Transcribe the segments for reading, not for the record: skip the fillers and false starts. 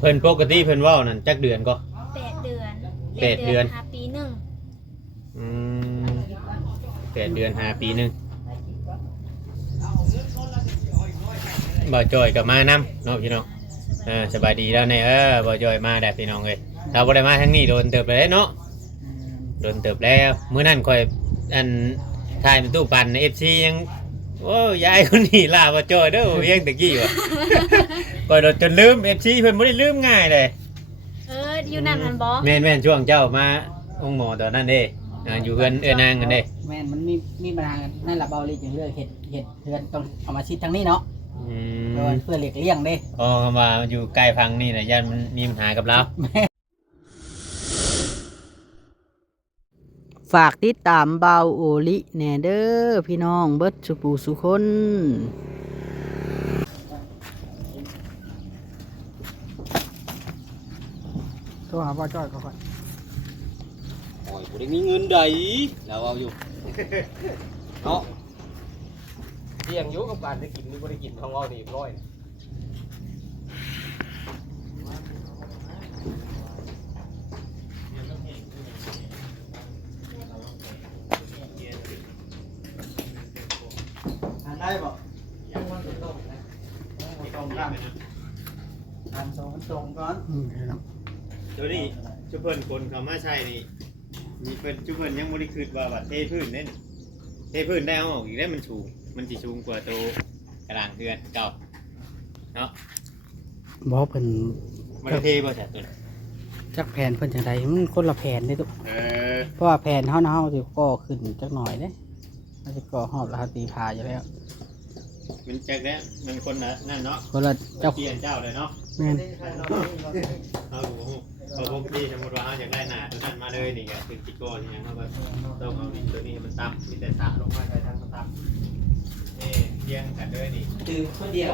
เพิ่นปกติเพิ่นเว้านั่นจักเดือนก็8 เดือน 8 เดือนหาปีหนึ่งอืม8 เดือนหาปีหนึงบ่จอยก็มานำเนาะพี่น้องสบายดีแล้วเนี่ยบ่จอยมาได้พี่น้องเอ้ยเราบ่ได้มาทางนี้โดนเติบแล้วเนาะโดนเติบแล้วมื้อนั้นค่อยอันถ่ายเป็นตู้ปั่นใน FC ยังโอ้ยายคนนี้ล่าบ่จอยเด้อเพียงตะกี้ว่ะก็โดนจนลืม FC เพิ่นบ่ได้ลืมง่ายเลยอยู่นั่นมันบ่แม่นช่วงเจ้ามาองค์หมอตอนนั้นเด้อยู่เฮือนนางกันเด้แม่นมันมีปัญหานั่นล่ะเบาลีจังเลือกเฮ็ดเฮือนต้องเอามาชิดทางนี้เนาะเพื่อเลีกเลี่ยงเด้อ๋อคำว่าอยู่ใกล้พังนี่น่ะย่านมันมีปัญหากับเราฝากติดตามเบาโอลิแหน่เด้อพี่น้องเบิดสุปูสุคนโทรหาบ่จ้อยก่อนโอ้ยบ่ได้มีเงินใดแล้วเอาอยู่เนาะเที่ยงอยู่กับการได้กินนี่บ่ได้กินท้องเอานี่ร้อยได้บ่ยังวันตรงนะตรงกันอันตรงก่อนเดี๋ยวนี้ชุเพิ่นคนเขามาใช้นี่มีเพิ่นชุเพิ่นยังบ่ได้คิดว่าเทพื้นเด้เทพื้นได้เอาออกอีกได้มันสูงมันสิสูงกว่าตัวกระดานเฮือนเก่าเนาะบ่เพิ่นบ่ได้เทบ่จ้ะตัวจักแผ่นเพิ่นจังไดมันคนละแผ่นเด้ตุเพราะว่าแผ่นเฮาสิก่อขึ้นจักหน่อยเด้มันสิก่อฮอบแล้วเฮาตีผาอยู่แล้วมันจักแล้วมันคนละนั่นเนาะคนละเจ้าเปลี่ยนเจ้าเลยเนาะแม่นเอาปกติสมมุติว่าเฮาอยากได้หน้าตัวนั้นมาเลยนี่ก็ถึงสิก่อสิหยังเฮาก็ต้องเอาดินตัวนี้ให้มันต่ำมีแต่สระลงมาใส่ทางมันต่ำเรียงกันเลยนี่คือคนเดียว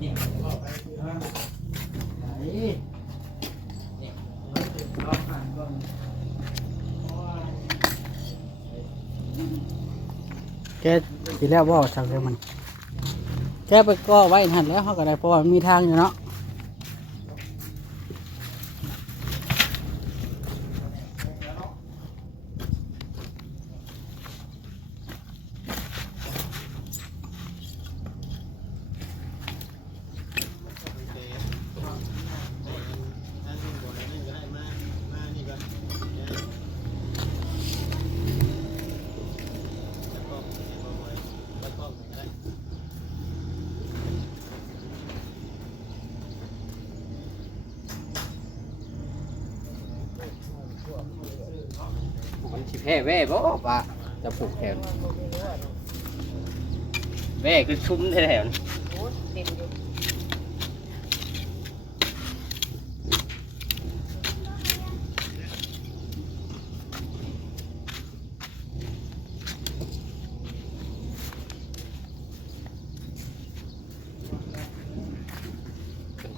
นี่แกทีแล้วว่าสั่งเลยมันแกไปก่อไว้หันแล้วเขาก็ได้เพราะว่ามันมีทางอยู่เนาะมันสิแพ้แว่บ่ป่ะจะปลูกแถวแว่คือชุ่มแถวๆเป็น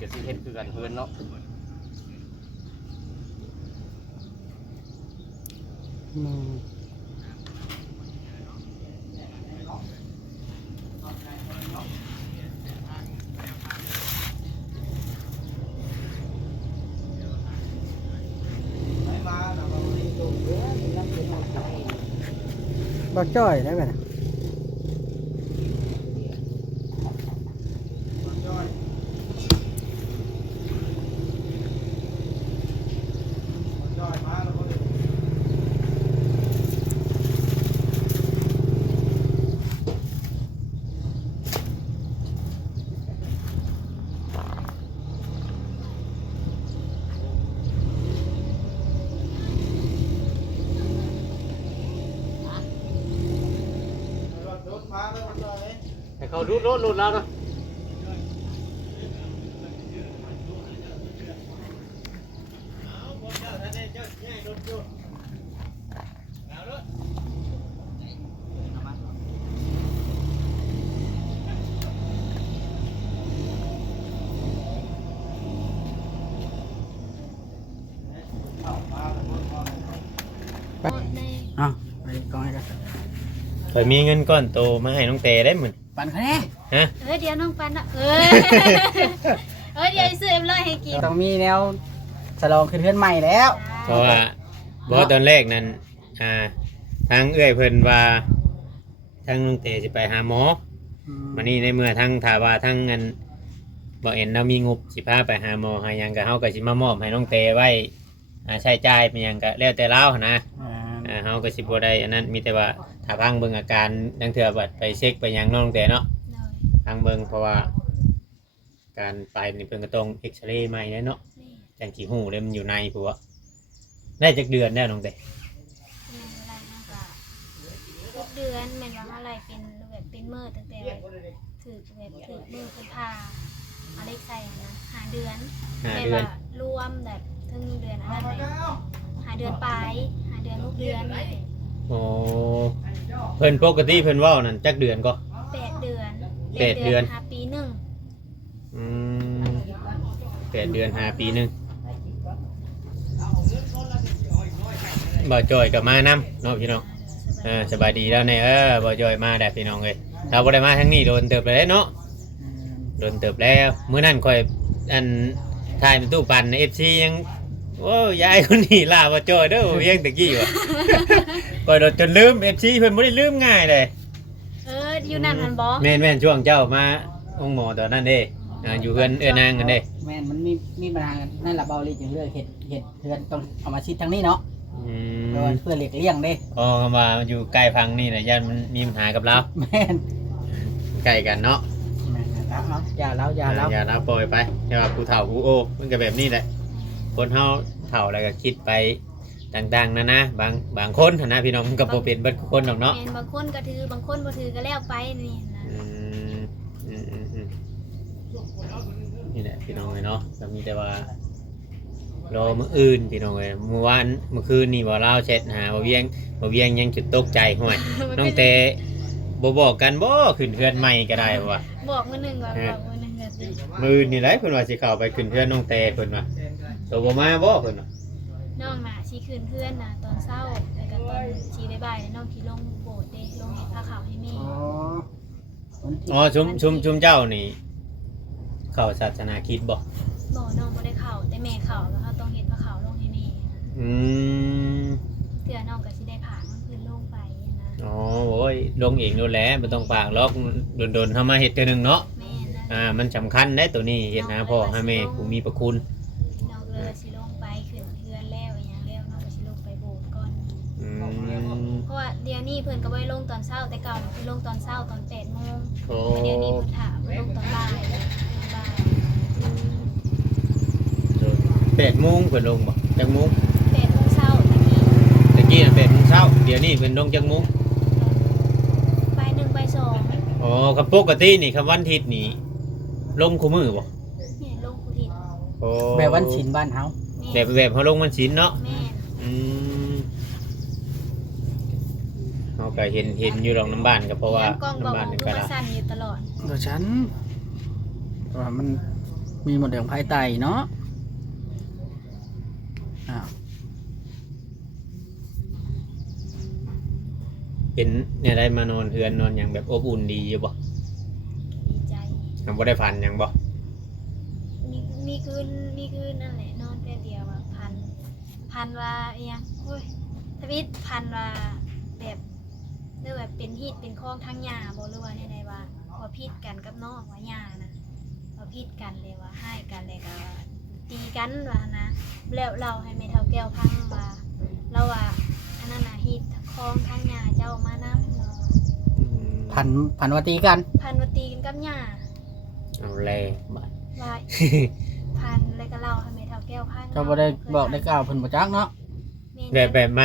กระสิเฮ็ดคือกันเพิ่นเนาะบ่จ้อยได้ไหมให้เขาดูรถแล้วเนาะไปก่อนกัน เคยมีเงินก้อนโตมาให้น้องเตได้เหมือนปั่นคะแนนฮะเดี๋ยวน้องปัน เดี๋ยวซื้อM100ให้กิน ต้องมีแนวฉลองขึ้นเพื่อนใหม่แล้ว เพราะว่าบ่ตอนแรกนั้นทางเอื้อยเพิ่นว่าทางลุงเตสิไปหาหมอมานี่ในเมื่อทางถ้าว่าทางเงินบ่เอ็นเรามีงบสิพาไปหาหมอหาหยังก็เฮาก็สิมามอบให้น้องเตไว้ใช้จ่ายเป็นหยังก็แล้วแต่เราหั้นนะเฮาก็สิบ่ได้อันนั้นมีแต่ว่าถ้าพังเบิ่งอาการดังเทื่อบัดไปเช็คไปหยังน้องเตเนาะ เลย ทางเบิ่งเพราะว่าการไปนี่เพิ่นก็ต้องเอ็กซเรย์ใหม่แน่เนาะ นี่ จังสิฮู้เลยมันอยู่ในผัวได้จักเดือนแล้วน้องเต เป็นอะไรมากกว่า6 เดือนแม่นว่าอะไรเป็นแบบเป็นมือตั้งแต่ถือแบบถือมือเป็นพาเอาเล็กใส่นะ5 เดือน ห้า แม่ เดือน ว่ารวมแบบถึงเดือนอันนั้นเลย5 เดือนปลาย5 เดือน6 เดือนนี่ โอ้เพิ่นปกติเพิ่นเว้านั่นจักเดือนก็ 8 เดือน 8 เดือน หาปีหนึ่ง อืม8 เดือน5 ปีหนึงบ่จอยก็มานำเนาะพี่น้องสบายดีแล้วเนี่ยบ่จอยมาได้พี่น้องเอ้ยเราบ่ได้มาทางนี้โดนเติบเลยเนาะโดนเติบแล้วมื้อนั้นค่อยอันถ่ายเป็นตู้ปั่น FC ยังโอ้ยายคนนี้ล่าบ่จอยเด้อเวียงตะกี้ว่ะ ค่อยโดนจนลืม FC เพิ่นบ่ได้ลืมง่ายเลย อยู่นั่นมันบอ แม่นช่วงเจ้ามาองค์หมอตอนนั้นเด้อยู่เพื่อนนางกันเด้ แม่นมันมีปัญหากันนั่นแหละเบาลีจึงเลือกเห็ดเพื่อนต้องเอามาชิดทางนี้เนาะเพราะว่าเพื่อเลีกเลี่ยงเด้ อ๋อมาอยู่ใกล้พังนี่แหละย่านมันมีปัญหากับเรา แม่น ใกล้กันเนาะ แม่นครับเนาะอย่าเล้าอย่าเล้า อย่านะปล่อยไปแต่ว่าผู้เฒ่าผู้โอ้มันก็แบบนี้แหละคนเฮาเฒ่าแล้วก็คิดไปต่างๆนะบางคนนะพี่น้องมันก็บ่เป็นเบิดคนหรอกเนาะ แม่นบางคนก็ถือบางคนบ่ถือก็แล้วไปนี่นะ นี่แหละพี่น้องเลยเนาะก็มีแต่ว่ารอมื้ออื่นพี่น้องเลยเมื่อวานเมื่อคืนนี่บ่เล่าเช็ดหาบ่เวียงยังจุดตกใจห่วยน้องเตบ่บอกกันบ่ขึ้นเพื่อนใหม่ก็ได้ว่ะ บอกมื้อหนึงว่าบอกมื้อหนึงแบบนี้ มื้ออื่นนี่แหละเพิ่นว่าสิเข้าไปขึ้นเพื่อนน้องเตเพิ่นว่าตัวบ่มาบ่เพิ่นว่า น้องน่ะสิคืนเพื่อนน่ะตอนเช้าแล้วก็ตอนสิบ๊ายๆน้องที่ลงโบสถ์เด้ลงเฮ็ดผ้าขาวให้แม่ อ๋อชุมเจ้านี่เข้าศาสนาคริสต์บ่ บ่น้องบ่ได้เข้าแต่แม่เข้าแล้วเขาต้องเฮ็ดผ้าขาวลงให้แม่ อืม เพื่อน้องก็สิได้ผ่านมันคืนลงไปนะ อ๋อโอ้ยลงเองโลดแหล้วบ่ต้องฝากหรอกโดนๆเฮามาเฮ็ดเทื่อนึงเนาะ แม่นะ มันสำคัญได้ตัวนี้เฮ็ดหาพ่อหาแม่ผู้มีพระคุณ น้องเลยสิลงไปขึ้นเพื่อนแล้วอีหยังแล้วน้องก็สิลงไปโบสถ์ก่อน อืม เพราะว่าเดี๋ยวนี้เพิ่นก็บ่ได้ลงตอนเช้าแต่เก่าเพิ่นลงตอนเช้าตอน8 โมง โอ้ แต่เดี๋ยวนี้เพิ่นถามลงตอนบ่าย8 โมงเพิ่นลงบ่จักโมง 8 โมงเช้าตะกี้ตะกี้น่ะ8 โมงเช้าเดี๋ยวนี้เพิ่นลงจักโมง บ่าย1บ่าย2 อ๋อครับปกตินี่ครับวันอาทิตย์นี่ลงคู่มือบ่ เนี่ยลงผู้ทิศ โอ้ แบบวันชินบ้านเฮา แม่ แบบเฮาลงวันศีลเนาะ แม่ อืมเฮาก็เห็นอยู่ดอกน้ำบ้านก็เพราะว่า กล้องบอก น้ำบ้าน ว่า นี่ คื ก็ อ ได้ มาสั่นอยู่ตลอด เดี๋ยวฉันว่ามันมีหมดเรื่องภายใต้เนาะอ้าว เป็นเนี่ยได้มานอนเฮือนนอนหยังแบบอบอุ่นดีอยู่บ่ ดีใจ ยังบ่ได้ฝันหยังบ่ มีคืนนั่นแหละนอนแค่เดียวอะพันว่าอีหยังโอ้ยทวิตพันว่าแบบหรือแบบเป็นฮีตเป็นคล้องทั้งหญ้าบ่หรือว่าในว่าพิดกันกับน้องว่าหญ้านะว่าพิดกันเลยว่าให้กันเลยก็ตีกันว่านะแล้วเราให้แม่เฒ่าแก้วพังว่าเราว่าอันนั้นน่ะฮีตคล้องทั้งหญ้าเจ้ามานำ พันวัตีกัน พันว่าตีกันกับหญ้า เอาแล้วบัด ว่าพันเลยก็เล่าให้แม่เฒ่าแก้วพัง เจ้าบ่ได้บอกได้กล่าวเพิ่นบ่จักเนาะ แบบม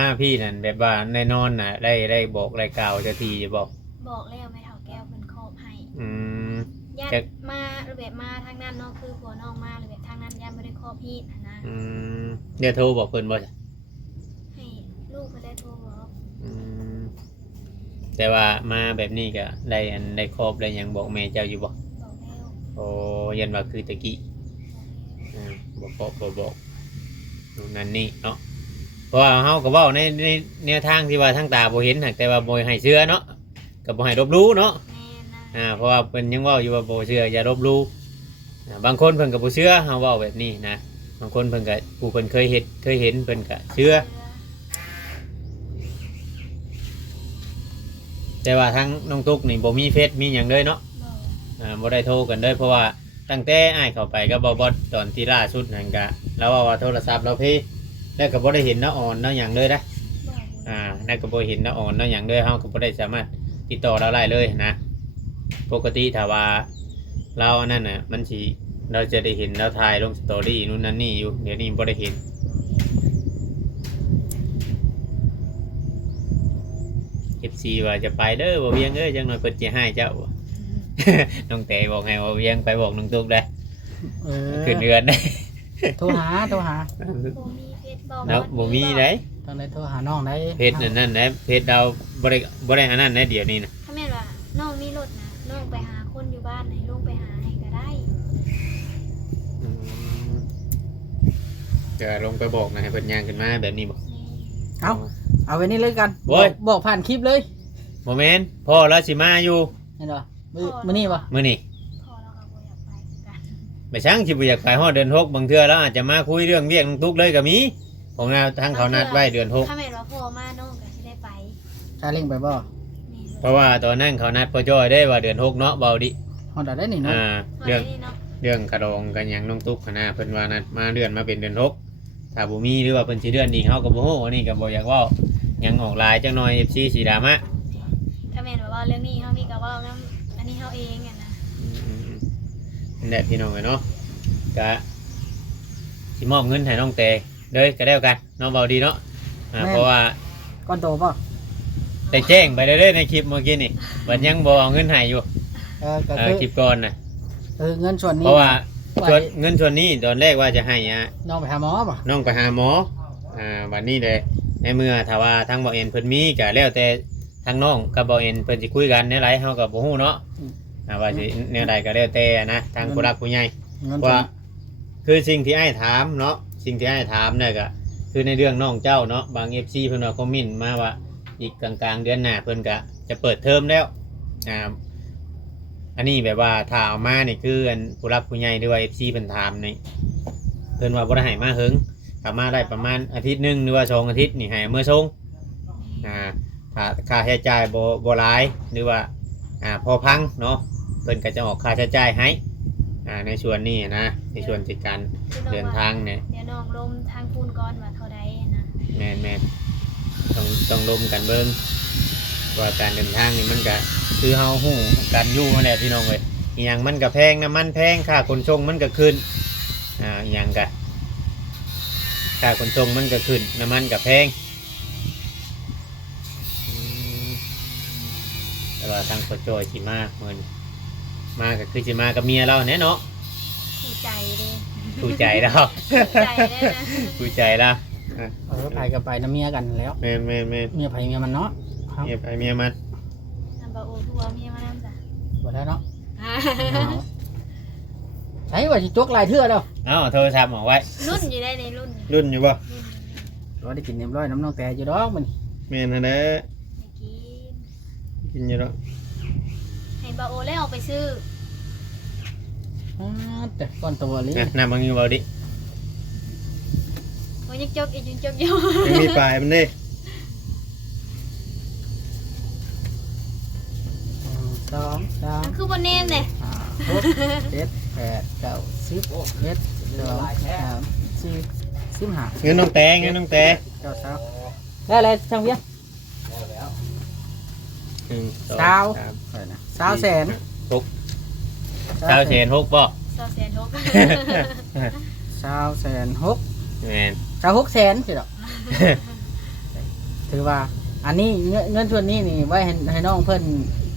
าพี่นั่นแบบว่าในนอนน่ะได้บอกได้กล่าวเจ้าที่จะบอก บอกแล้วแม่เฒ่าแก้วเพิ่นครอบให้ อืม ญา จะ ติมาแบบมาทางนั้นเนาะคือผัวน้องมาหรือแบบทางนั้นญาติไม่ได้ครอบพี่นะ อืมเดี๋ยวโทรบอกเพิ่นบ่จ้ะ ให้ลูกเพิ่นได้โทรบอก อืมแต่ว่ามาแบบนี้ก็ได้ครอบได้หยังบอกแม่เจ้าอยู่บ่ บอกแล้ว โอ้ยันว่าคือตะกี้บ่ครอบบ่บอกนู่นนั่นนี่เนาะเพราะว่าเฮาก็เว้าในแนวทางที่ว่าทางตาบ่เห็นหักแต่ว่าบ่ให้เชื่อเนาะก็บ่ให้ลบหลู่เนาะ แม่นะ เพราะว่าเพิ่นยังเว้าอยู่ว่าบ่เชื่ออย่าลบหลู่ บางคนเพิ่นก็บ่เชื่อเฮาเว้าแบบนี้นะบางคนเพิ่นก็ผู้เพิ่นเคยเห็นเพิ่นก็เชื่อแต่ว่าทั้งน้องตุ๊กนี่บ่มีเฟซมีหยังเลยเนาะ บ่ได้โทรกันเลยเพราะว่าตั้งแต่อ้ายเข้าไปก็บ่ตอนที่ล่าสุดนั่นก็แล้วว่าโทรศัพท์เราเพแล้วก็บ่ได้เห็นน้าอ่อนน้าหยังเลยนะแล้วก็บ่เห็นน้าอ่อนน้าหยังเลยเฮาก็บ่ได้สามารถติดต่อเราได้เลยนะปกติถ้าว่าเราอันนั้นน่ะมันสิเราจะได้เห็นเราถ่ายลงสตอรี่นู่นนั่นนี่อยู่เดี๋ยวนี้บ่ได้เห็น FC ว่าจะไปเด้อบ่เวียงเอ้ยจังหน่อยเพิ่นสิให้เจ้า น้องเตบอกไงว่าเวียงไปบอกน้องตุ๊กได้ขึ้นเรือนได้ โทรหา บ่มีเฟซบอก แล้วบ่มีได้ ต้องได้โทรหาน้องได้ เพจนั่นนะเพจเราบ่ได้อันนั้นได้เดี๋ยวนี้นะ ถ้าแม่นว่าน้องมีรถนะน้องไปหาคนอยู่บ้านไหนลงไปหาให้ก็ได้ จะลงไปบอกนะให้เพิ่นย่างขึ้นมาแบบนี้บ่ เอาไว้นี่เลยกัน โอ้ย บอกผ่านคลิปเลย บ่แม่นพ่อเราสิมาอยู่ เห็นบ่มื้อนี้บ่ มื้อนี้ พอเราก็บ่อยากไปกัน ไปช่างสิบ่อยากไปฮอดเดือน6บางเทื่อแล้วอาจจะมาคุยเรื่องเวียกน้องตุ๊กเลยก็มีของเราทางเขานัดไว้เดือน6 ถ้าแม่นว่าพ่อมาน้องก็สิได้ไป ชาเล่งไปบ่ นี่ เพราะว่าตอนนั้นเขานัดพ่อจ้อยได้ว่าเดือน6เนาะเบาดิ ฮอดได้นี่เนาะ เรื่อง นี่เนาะ เรื่องกระดองกันหยังน้องตุ๊กหั้นนะเพิ่นว่านัดมาเดือนมาเป็นเดือน6ถ้าบ่มีหรือว่าเพิ่นสิเดือนอีกเฮาก็บ่ฮู้อันนี้ก็บ่อยากเว้าหยังออกลายจังหน่อย FC สีดามะ ถ้าแม่นว่าเรื่องนี้เฮามีก็เว้านํอันนี้เฮาเองอ่ะนะ นั่นแหละพี่น้องเอ้ยเนาะก็สิมอบเงินให้น้องแต่เลยก็แล้วกันน้องเบาดีเนาะเพราะว่า ก้อนโตบ่ ได้แจ้งไปเรื่อยๆในคลิปเมื่อกี้นี่บัดยังบ่เอาเงินให้อยู่ ก็คือ คลิปก่อนน่ะ เงินส่วนนี้ เพราะว่าส่วนเงินส่วนนี้ตอนแรกว่าจะให้ น้องไปหาหมอบ่ น้องไปหาหมอบัดนี้เลยในเมื่อถ้าว่าทางบ่เอ็นเพิ่นมีก็แล้วแต่ทางน้องกับบ่เอ็นเพิ่นสิคุยกันแนวไรเฮาก็บ่ฮู้เนาะว่าสิแนวใดก็แล้วแต่นะทางผู้รักผู้ใหญ่ เงิน ว่าคือสิ่งที่ไอ้ายถามเนาะสิ่งที่ไอ้ายถามเนี่ยก็คือในเรื่องน้องเจ้าเนาะบาง FC เพิ่นว่าคอมเมนต์มาว่าอีกกลางๆเดือนหน้าเพิ่นก็จะเปิดเทอมแล้วอันนี้แบบว่าถ้าเอามานี่คืออันผู้รักผู้ใหญ่หรือว่า FC เพิ่นถามนี่เพิ่นว่าบ่ได้ให้มาเฮิงกลับมาได้ประมาณอาทิตย์หนึงหรือว่า2อาทิตย์นี่ให้เอามื่อส่งถ้าค่าใช้จ่ายบ่หลายหรือว่าพอพังเนาะเพิ่นก็จะออกค่าใช้จ่ายให้ในส่วนนี้นะในส่วนจัดการเดินทางเนี่ย เดี๋ยวน้องลมทางคูณก่อนว่าเท่าใดนะ แม่นต้องลมกันเบิ่งว่าการเดินทางนี่มันก็คือเฮาฮู้กันอยู่นั่นแหละพี่น้องเอ้ยอีหยังมันก็แพงน้ำมันแพงค่าขนส่งมันก็ขึ้นอีหยังก็ค่าขนส่งมันก็ขึ้นน้ำมันก็แพงแต่ว่าทางโคจอยสิมาเหมือนมาก็คือสิมากับเมียเราแน่เนาะ ผู้ใจเด้ ผู้ใจเรา ผู้ใจได้นะ ผู้ใจเรา ไปกับไปน้ำเมียกันแล้ว แม่น เมียไผเมียมันเนาะครับ เมียไปเมียมัน นำบ่โอทัวเมียมานำจ้ะ บ่ได้เนาะใช้ว่าสิจกหลายเทื่อแล้ว เอ้าโทรศัพท์เอาไว้ รุ่นอยู่ได้ในรุ่น รุ่นอยู่บ่ เราได้กินเรียบร้อยน้ำน้องแต่อยู่ดอกมัน แม่นหั่นแหละ ไม่กิน กินอยู่ดอก ให้บ่โอแล้วออกไปซื้อ แต่ก้อนโตัวเลย น้ำมันอยู่เบาดิ มันยังจกอีกยังจกอยู่ ยังมีปลายมันเด้ 2 3 มันคือบ่แน่นเลย 5 6 7 8 9 10 11 12 13 14 15 เงินน้องแตงเงินน้องแตง เจ้าสาวได้อะไรช่างเพี้ย 1 สาว 2 3 สาวแสน สาวแสน6บ่ 200,000 สาวแสนหก แม่น สาว6 แสนสิดอกถือว่าอันนี้เงินส่วนนี้นี่ไว้ให้น้องเพิ่น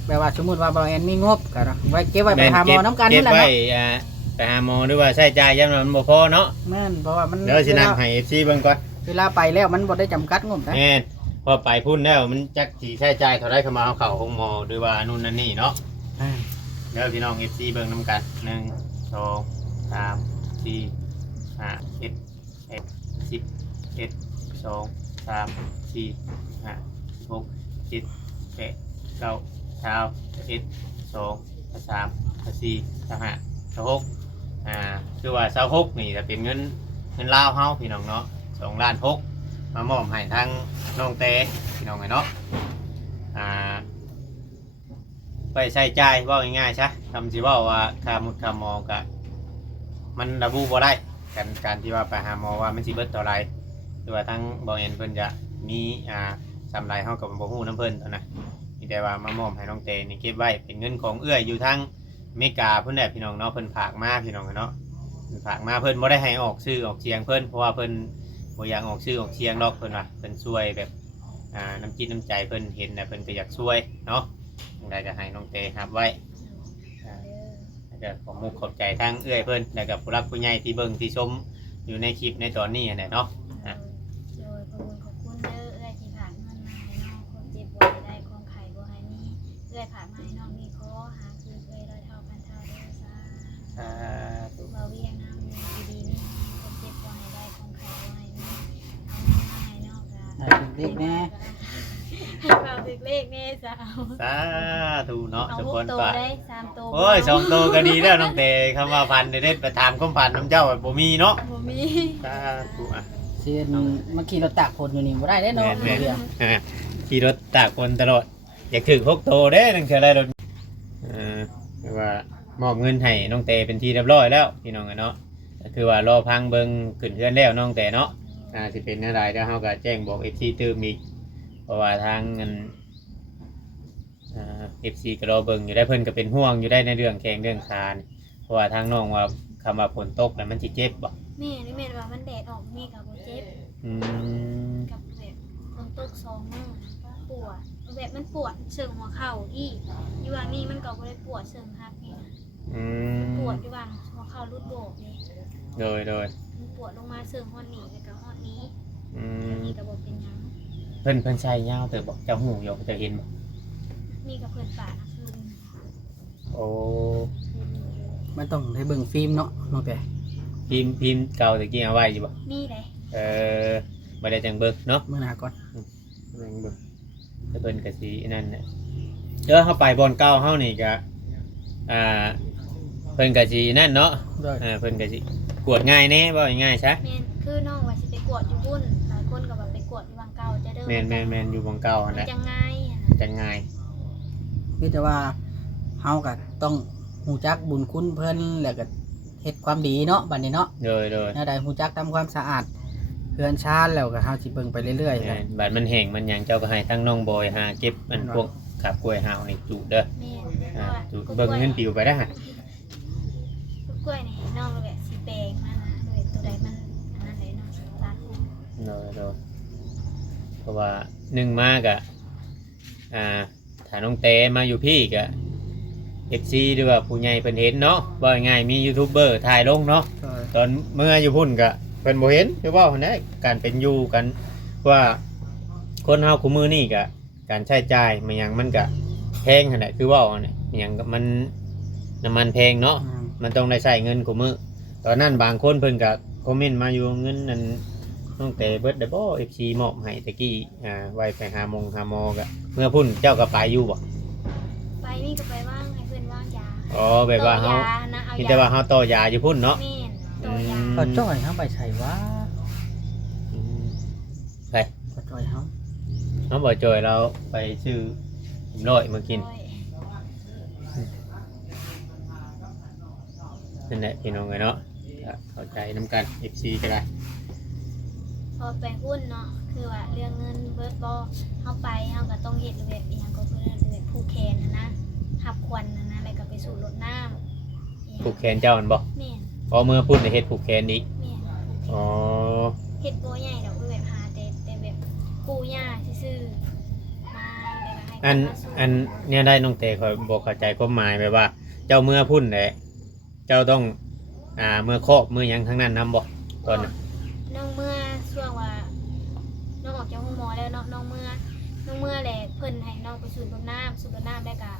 แปลว่าสมมุติว่าบ่แอนมีงบก็ไว้เก็บไว้ไปหาหมอน้ำกัน เก็ นี่ บ แหละ ไว้ เนาะ ไปหาหมอหรือว่าใช้จ่ายยามมันบ่พอเนาะ แม่นเพราะว่ามัน เดี๋ยวสินัดให้ FC เบิ่งก่อน เวลาไปแล้วมันบ่ได้จำกัดงบนะ แม่นพอไปพุ่นแล้วมันจักสิใช้จ่ายเท่าไรเข้ามาเอาเข้าห้องหมอหรือว่านู่นนั่นนี่เนาะ เดี๋ยวพี่น้อง FC เบิ่งน้ำกัน1 2 3 4 5 7 8 10 1 2 3 4 5 6 7 8 9 10 1 2 3 4 5 6 คือว่า26นี่จะเป็นเงินลาวเฮาพี่น้องเนาะ2 ล้าน 6มามอบให้ทางน้องเตพี่น้องเนาะไปใช้จ่ายเว่าง่ายๆซะทำสิเว่าว่าค่ามุดค่าหมอกะมันระบุบ่ได้การที่ว่าไปหาหมอว่ามันสิเบิดเท่าไหร่หรือว่าทั้งบ่เห็นเพิ่นจะมีสำไรเฮากับบ่ฮู้นำเพิ่นเท่านั้นมีแต่ว่ามามอบให้น้องเตนี่เก็บไว้เป็นเงินของเอื้อยอยู่ทางอเมริกาเพิ่นแหละพี่น้องเนาะเพิ่นฝากมาพี่น้องเนาะเพิ่นฝากมาเพิ่นบ่ได้ให้ออกชื่อออกเสียงเพิ่นเพราะว่าเพิ่นบ่อยากออกชื่อออกเสียงดอกเพิ่นว่าเพิ่นช่วยแบบน้ำจิตน้ำใจเพิ่นเห็นน่ะเพิ่นก็อยากช่วยเนาะได้ก็ให้น้องเตรับไว้แล้วก็ขอมุกขอบใจทั้งเอื้อยเพิ่นแล้วก็ผู้รักผู้ใหญ่ที่เบิ่งที่ชมอยู่ในคลิปในตอนนี้เนาะ โดยขอบคุณเด้อเอื้อยที่ผ่านเงินมาให้น้องคนเจ็บบ่ให้ได้ความไข่บ่ให้มีเอื้อยผ่านมาให้น้องมีขอหาคืนเอื้อยร้อยเท่าพันเท่าเด้อซาบ่เวียงน้ำมีดีๆนี่คนเจ็บบ่ให้ได้ความไข่บ่ให้มีเอาเงินมาให้น้องก็ ให้ถึงเลขแน่ ให้เราถึกเลขแน่ซะเอา สาธุเนาะ เอา ทุก ห ค ก น โต ฝาก ได้3โต โอ้ย2 ตัวก็ดีแล้วน้องเตคำว่าพันได้ไปถามความพันน้ำเจ้าบ่มีเนาะ บ่มี สาธุอ่ะ เสียนมาขี่รถตากฝนอยู่นี่บ่ได้เด้เนาะ แม่น เดี๋ยว ขี่รถตากคนตลอดอยากถึง6 ตัวเด้นั่นคืออะไรรถว่ามอบเงินให้น้องเตเป็นที่เรียบร้อยแล้วพี่น้องเนาะก็คือว่ารอพังเบิ่งขึ้นเฮือนแล้วน้องเตเนาะสิเป็นอะไรเดี๋ยวเฮาก็แจ้งบอก FC เติมอีกเพราะว่าทางเงินFC ก็รอเบิ่งอยู่ได้เพิ่นก็เป็นห่วงอยู่ได้ในเรื่องแข่งเรื่องคานเพราะว่าทางน้องว่าคำว่าฝนตกแล้วมันสิเจ็บบ่ แม่นี่แม่ว่ามันแดดออกมีก็บ่เจ็บ อืม กับแบบฝนตก2 มื้อปวดแบบมันปวดเชิงหัวเข่าอีกอยู่ว่างนี้มันก็บ่ได้ปวดเชิงหักนี่นะ อืม ปวดอยู่ว่างหัวเข่ารุดโบกนี่ โดย มันปวดลงมาเชิงฮอดนี้แล้วก็ฮอดนี้ อืม นี่ก็บ่เป็นหยัง เพิ่นใช้ยาวแต่บอกเจ้าหูอยู่จะเห็นบ่ นี่ก็เพิ่นปาดนะคืน โอ้ มันต้องได้เบิ่งฟิล์มเนาะน้องแต่ พิมพ์เก่าตะกี้เอาไว้อยู่บ่ นี่เลย บ่ได้จังเบิ่งเนาะ มื้อหน้าก่อน จังเบิ่งแต่เพิ่นก็สินั่นแหละเฮาไปบอนเก่าเฮานี่ก็เพิ่นก็สินั่นเนาะ ได้ เพิ่นก็สิกวดง่ายแน่ว่าง่ายๆซะ แม่นคือน้องว่าสิไปกวดอยู่พุ่นหลายคนก็ว่าไปกวดอยู่วังเก่าจะเด้อ แม่นอยู่บอนเก่า มั หั่น น แหละ จังง่ายอะนะ จังง่าย มีแต่ว่าเฮาก็ต้องฮู้จักบุญคุณเพิ่นแล้วก็เฮ็ดความดีเนาะบัดนี้เนาะ โดย แนวใดฮู้จักทำความสะอาดเฮือนชานแล้วก็เฮาสิเบิ่งไปเรื่อยๆ แม่ กัน นบัดมันแห้งมันหยังเจ้าก็ให้ทั้งน้องบอยหาเก็บมันพวกขาบกล้วยหาวนี่จุเด้อ แม่นเพราะว่า จุเบิ่งเงินปิวไปได้ฮะ กล้วยนี่น้องก็แบบสิแปลงมานะเลยตัวใดมันอันนั้นเลยน้องสิตัด โดยเพราะว่า1มากะถ้าน้องเตมาอยู่พี่กะ FC หรือว่าผู้ใหญ่เพิ่นเห็นเนาะว่าง่ายมียูทูบเบอร์ถ่ายลงเนาะตอนเมื่ออยู่พุ่นกะเพิ่นบ่เห็นคือว่าหั่นแหละการเป็นอยู่กันว่าคนเฮาคุมื้อนี้กะการใช้จ่ายมันหยังมันกะแพงหั่นแหละคือว่าหั่นแหละหยังก็มันน้ำมันแพงเนาะมันต้องได้ใช้เงินคุมื้อตอนนั้นบางคนเพิ่นก็คอมเมนต์มาอยู่เงินนั้นน้องเตเบิดได้บ่ FC มอบให้ตะกี้ไว้ไปหาหมอกะเมื่อพุ่นเจ้าก็ไปอยู่บ่ ไปนี่ก็ไปว่างให้เพื่อนว่างยา อ๋อแบบว่าเฮา ต่อยนะเอา คิด ยา แต่ว่าเฮาต่อยาอยู่พุ่นเนาะ แม่นตัวยา ก็จ้อยเฮาไปใส่ว่า ไป ก็จ้อยเฮา น้องบ่จอยเราไปซื้อ100มากินนั่นแหละพี่น้องเอ้ยเนาะก็เข้าใจนํกัน FC ก็ได้ พอไปหุ้นเนาะคือว่าเรื่องเงินเบิดบ่เฮาไปเฮาก็ต้องเฮ็ดแบบอีหยังก็เพิ่นแบบผูกแขนนะหับควันนะแล้วก็ไปสู่รถน้ำ ผูกแขนเจ้าอันบ่ แม่น พอเมื่อพุ่นได้เฮ็ดผูกแขนอีก แม่น อ๋อ เฮ็ดบ่ใหญ่ดอกแบบหาแต่แบบปู่ย่าซื่อๆมาแล้วก็ให้ อัน มาสู่ อันเนี่ยได้น้องเตคอยบอกเข้าใจความหมายแบบว่า เจ้าเมื่อพุ่นแหละเจ้าต้องเมื่อครอบเมื่อหยังทั้งนั้นนำบ่ตอนน่ะ น้องเมื่อช่วงว่าน้องออกจากห้องหมอแล้วเนาะน้องเมื่อแหละเพิ่นให้น้องไปสูบน้ำแล้วก็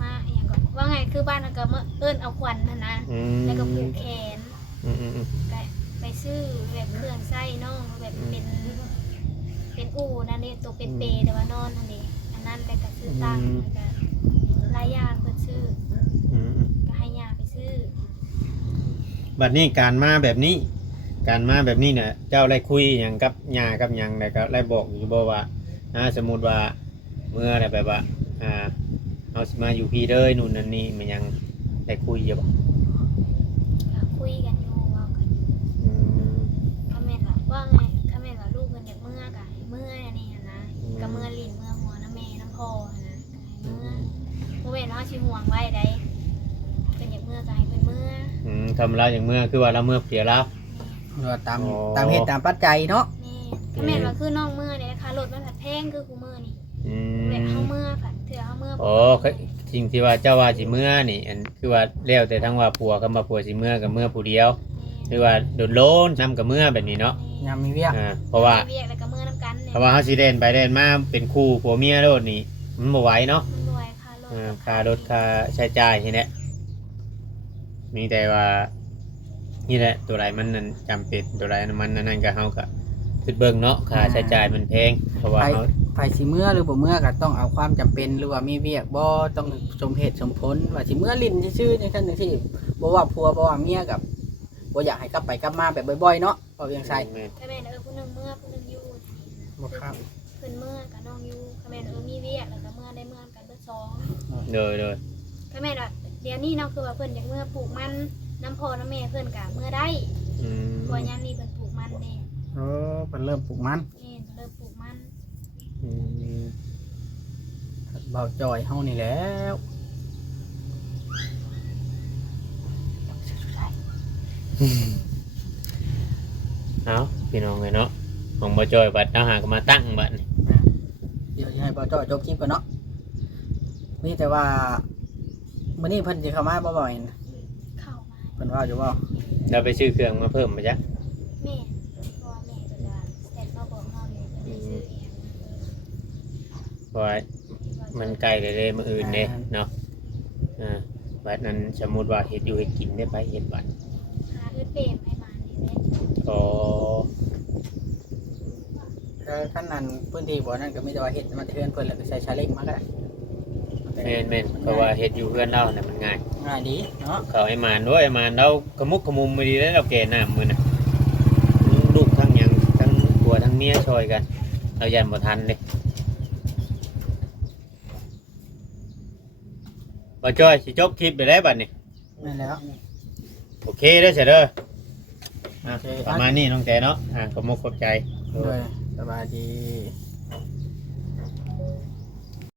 มาอหย่างก่อนว่าไงคือบ้านก็มาเอิ้นเอาควันนะ อืม แล้วก็ผูกแขน อืม ไปซื้อแบบเครื่องไส้น้องแบบเป็นอู่นั่นนี่ตัวเป็นเปแต่ว่านอนอันนี้อันนั้นแล้วก็ซื้อตังค์แล้วก็รายยาเพิ่นซื้อ อืม ก็ให้ยาไปซื้อ บัดนี้การมาแบบนี้เนี่ยเจ้าได้คุยหยังกับย่ากับหยังได้ก็ได้บอกอยู่บ่ว่าสมมุติว่าเมื่อได้แบบว่าเอาสิมาอยู่พี่เด้อนู่นนั่นนี่มันยังได้คุยอยู่บ่ ก็คุยกันอยู่เว่ากันอยู่ อืม คาเมนว่าไงคาเมนว่าลูกเพิ่นอยากเมื่อกะให้เมื่ออันนี้หั่นนะก็เมื่อลิ้นเมื่อหัวน้ำแม่น้ำพ่อหั่นนะก็ให้เมื่อบ่แม่นว่าสิห่วงไว้ได้เพิ่นอยากเมื่อก็ให้เพิ่นเมื่อ ทำเราอย่างเมื่อคือว่าเราเมื่อเปลี่ยนแล้ว ว่าตาม อ๋อ ตามเหตุตามปัจจัยเนาะ แม่คาเมนว่าคือน้องเมื่อเนี่ยนะคะรถมันผัดแพงคือคูเมื่อนี่ อื แบบเฮาม เมื่อผัดเถื่อเฮาเมื่อ โอ้จริงที่ว่าเจ้าว่าสิเมื่อนี่อันคือว่าแล้วแต่ทั้งว่าผัวกับมาผัวสิเมื่อกับเมื่อผู้เดียวหรือว่าโดนโลนนำกับเมื่อแบบนี้เนาะ ยามมีเวียก เพราะว่า เวียกแล้วก็เมื่อน้ำกันเนี่ย เพราะว่าเขาสิเดินไปเดินมาเป็นคู่ผัวเมียโลดนี่มันบ่ไหวเนาะ มันรวยค่ะรถ ค่ารถค่าใช้จ่ายนี่แหละมีแต่ว่านี่แหละตัวไรมันนั่นจำเป็นตัวไรมันนั่นก็เฮาก็คิดเบิ่งเนาะค่าใช้จ่ายมันแพงเพราะว่าเฮา ไผสิเมื่อหรือบ่เมื่อก็ต้องเอาความจำเป็นหรือว่ามีเวียกบ่ต้องสมเหตุสมผลว่าสิเมื่อลิ้นซื่อๆจังซั่นจังซี่บ่ว่าผัวบ่ว่าเมียกับบ่อยากให้กลับไปกลับมาแบบบ่อยๆเนาะบ่เวียงไส แม่น คาเมนผู้หนึงเมื่อผู้หนึงอยู่ บ่ครับ เพิ่นเมื่อกับน้องอยู่คาเมนมีเวียกแล้วก็เมื่อได้เมื่อกันเบิดสอง โดย คาเมนว่าเดี๋ยวนี้เนาะคือว่าเพิ่นอยากเมื่อปลูกมันน้ำพ่อน้ำแม่เพิ่นก็เมื่อได้ อืม เพราะยามนี้เพิ่นปลูกมันแน่ เออเพิ่นเริ่มปลูกมัน นี่เริ่มปลูกมัน อืม เบาจอยเฮานี่แหล้ว เอาพี่น้องเลยเนาะของบ่จอยบัดเอาหาก็มาตั้งบัดนี่ เดี๋ยวสิให้เบาจอยจบคลิปก่อนเนาะมีแต่ว่ามื้อนี้เพิ่นสิเข้ามาบ่บ่อยนะ เข้ามา เพิ่นว่าอยู่บ่ เราไปซื้อเครื่องมาเพิ่มมาจ้ะ แม่เพราะว่าแม่ก็จะแสนมาบอกน้องอยู่เพิ่นสิซื้อเอง เพราะว่ามันใกล้เลยมื้ออื่นเด้เนาะบัดนั้นสมมุติว่าเฮ็ดอยู่เฮ็ดกินได้ไปเฮ็ดบัด หาเฮ็ดเปรมให้มานี่แหละ อ๋อ ท่านนั้นพื้นที่บ่นั้นก็มีแต่ว่าเฮ็ดมาเทือนเพิ่นแล้วก็ใช้ชาเล้งมาก็ได้ แม่นเพราะว่าเฮ็ดอยู่เพื่อนเราเนี่ยมันง่าย ง่ายดีเนาะ เขาไอ้มานด้วยไอ้มานเรากระมุกกระมุมไม่ดีแล้วเราแก่น้ำมือน่ะลูกทั้งหยังทั้งผัวทั้งเมียช่วยกัน เรายันบ่ทันเลยบ่จ้อยสิจบคลิปไปได้บัดนี้ นั่นแล้ว โอเคเด้อเสยเด้อ โอเค ประมาณนี้น้องแกเนาะขอบมุกขอบใจ โดยสบายดี